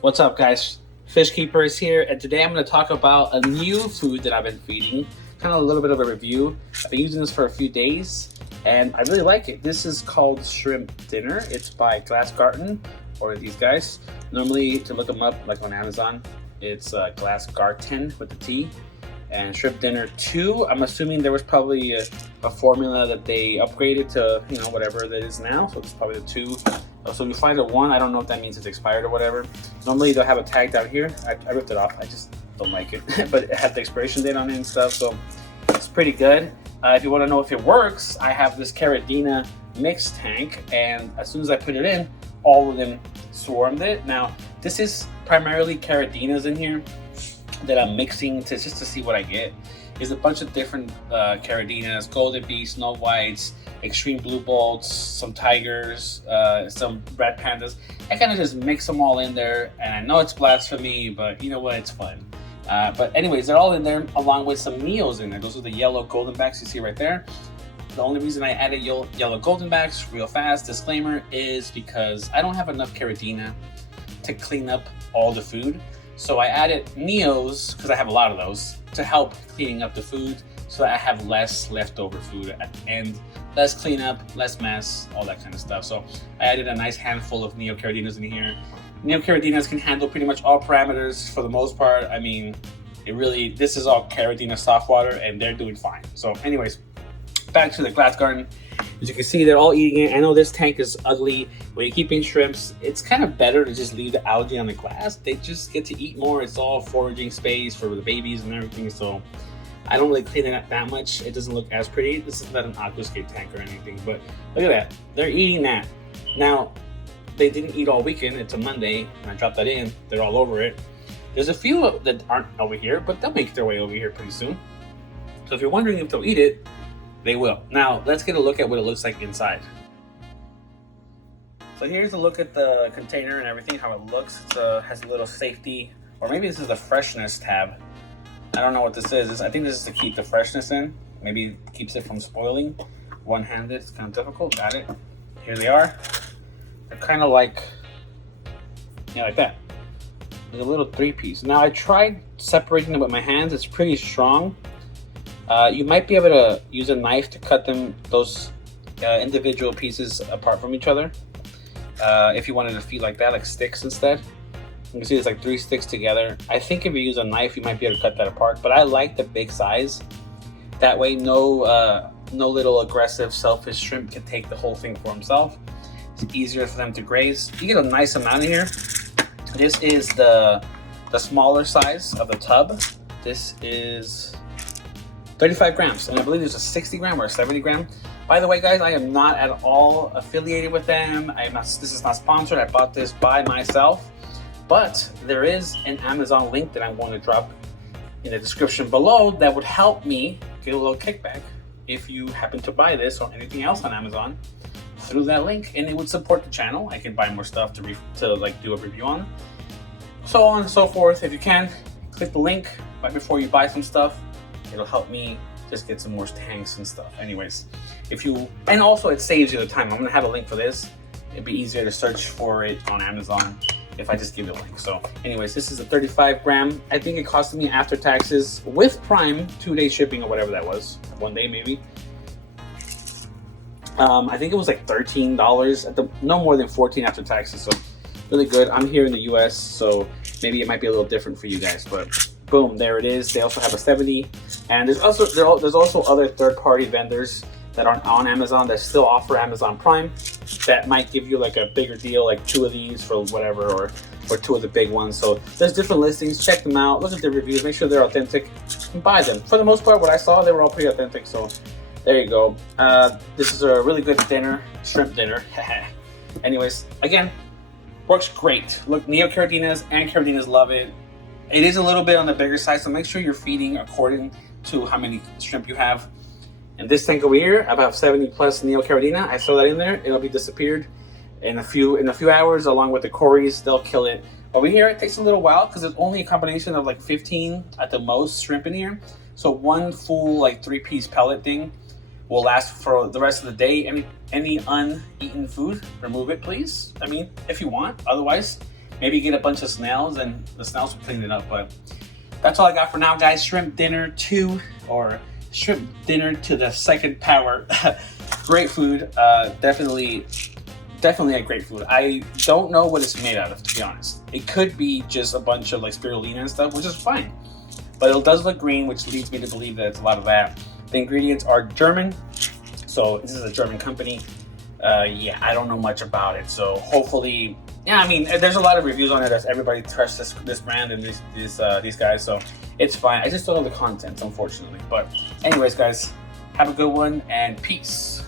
What's up, guys? Fish Keeper is here, and today I'm going to talk about a new food that I've been feeding. Kind of a little bit of a review. I've been using this for a few days, and I really like it. This is called Shrimp Dinner. It's by Glass Garden, or these guys. Normally, to look them up, like on Amazon, it's Glass Garten with the T. And Shrimp Dinner 2, I'm assuming there was probably a formula that they upgraded to, whatever that is now. So it's probably the 2. So if you find a 1, I don't know if that means it's expired or whatever. Normally they'll have a tag down here. I ripped it off. I just don't like it. But it had the expiration date on it and stuff. So it's pretty good. If you want to know if it works, I have this Caridina mix tank. And as soon as I put it in, all of them swarmed it. Now, this is primarily Caridinas in here that I'm mixing just to see what I get. There's a bunch of different Caridinas, Golden Bee, Snow Whites, Extreme Blue Bolts, some Tigers, some Red Pandas. I kind of just mix them all in there, and I know it's blasphemy, but you know what, it's fun. But anyways, they're all in there along with some Neos in there. Those are the yellow golden backs you see right there. The only reason I added yellow golden backs real fast, disclaimer, is because I don't have enough Caridina to clean up all the food. So I added Neos, because I have a lot of those, to help cleaning up the food so that I have less leftover food and less cleanup, less mess, all that kind of stuff. So I added a nice handful of Neo Caridinas in here. Neo Caridinas can handle pretty much all parameters for the most part. I mean, this is all Caridina soft water and they're doing fine. So anyways, back to the Glass Garden. As you can see, they're all eating it. I know this tank is ugly. When you're keeping shrimps, it's kind of better to just leave the algae on the glass. They just get to eat more. It's all foraging space for the babies and everything. So I don't really clean it that much. It doesn't look as pretty. This is not an aquascape tank or anything, but look at that. They're eating that. Now, they didn't eat all weekend. It's a Monday, and I dropped that in. They're all over it. There's a few that aren't over here, but they'll make their way over here pretty soon. So if you're wondering if they'll eat it, they will. Now, let's get a look at what it looks like inside. So here's a look at the container and everything, how it looks. It has a little safety, or maybe this is the freshness tab. I don't know what this is. I think this is to keep the freshness in. Maybe it keeps it from spoiling. One-handed, it's kind of difficult. Got it. Here they are. They're kind of like that. There's a little 3-piece. Now, I tried separating them with my hands. It's pretty strong. You might be able to use a knife to cut those individual pieces apart from each other. If you wanted to feed like that, like sticks instead. You can see there's like 3 sticks together. I think if you use a knife, you might be able to cut that apart. But I like the big size. That way, no little aggressive, selfish shrimp can take the whole thing for himself. It's easier for them to graze. You get a nice amount in here. This is the smaller size of the tub. This is 35 grams, and I believe there's a 60 gram or a 70 gram. By the way, guys, I am not at all affiliated with them. This is not sponsored. I bought this by myself, but there is an Amazon link that I'm going to drop in the description below that would help me get a little kickback if you happen to buy this or anything else on Amazon through that link, and it would support the channel. I can buy more stuff to do a review on, so on and so forth. If you can, click the link right before you buy some stuff. It'll help me just get some more tanks and stuff. Anyways, and also it saves you the time. I'm gonna have a link for this. It'd be easier to search for it on Amazon if I just give you a link. So anyways, this is a 35 gram. I think it costed me after taxes with Prime 2-day shipping or whatever that was. 1 day maybe. I think it was like $13 no more than 14 after taxes. So really good. I'm here in the US, so maybe it might be a little different for you guys, but boom, there it is. They also have a 70, and there's also other third-party vendors that aren't on Amazon that still offer Amazon Prime that might give you like a bigger deal, like 2 of these for whatever, or 2 of the big ones. So there's different listings. Check them out. Look at the reviews. Make sure they're authentic and buy them. For the most part, what I saw, they were all pretty authentic. So there you go. This is a really good dinner, shrimp dinner. Anyways, again, works great. Look, Neo Caridinas and Caridinas love it. It is a little bit on the bigger side, so make sure you're feeding according to how many shrimp you have. And this tank over here, about 70 plus Neo Caridina. I throw that in there, it'll be disappeared in a few hours, along with the Corys. They'll kill it. Over here, it takes a little while because there's only a combination of like 15 at the most shrimp in here. So one full like 3-piece pellet thing will last for the rest of the day. Any uneaten food, remove it, please. I mean, if you want. Otherwise, maybe get a bunch of snails and the snails will clean it up. But that's all I got for now, guys. Shrimp dinner 2, or shrimp dinner to the second power. Great food. Definitely a great food. I don't know what it's made out of, to be honest. It could be just a bunch of like spirulina and stuff, which is fine. But it does look green, which leads me to believe that it's a lot of that. The ingredients are German, so this is a German company. Yeah, I don't know much about it, so hopefully, yeah, I mean, there's a lot of reviews on it as everybody trusts this brand and these guys, so it's fine. I just don't know the contents, unfortunately. But anyways, guys, have a good one and peace.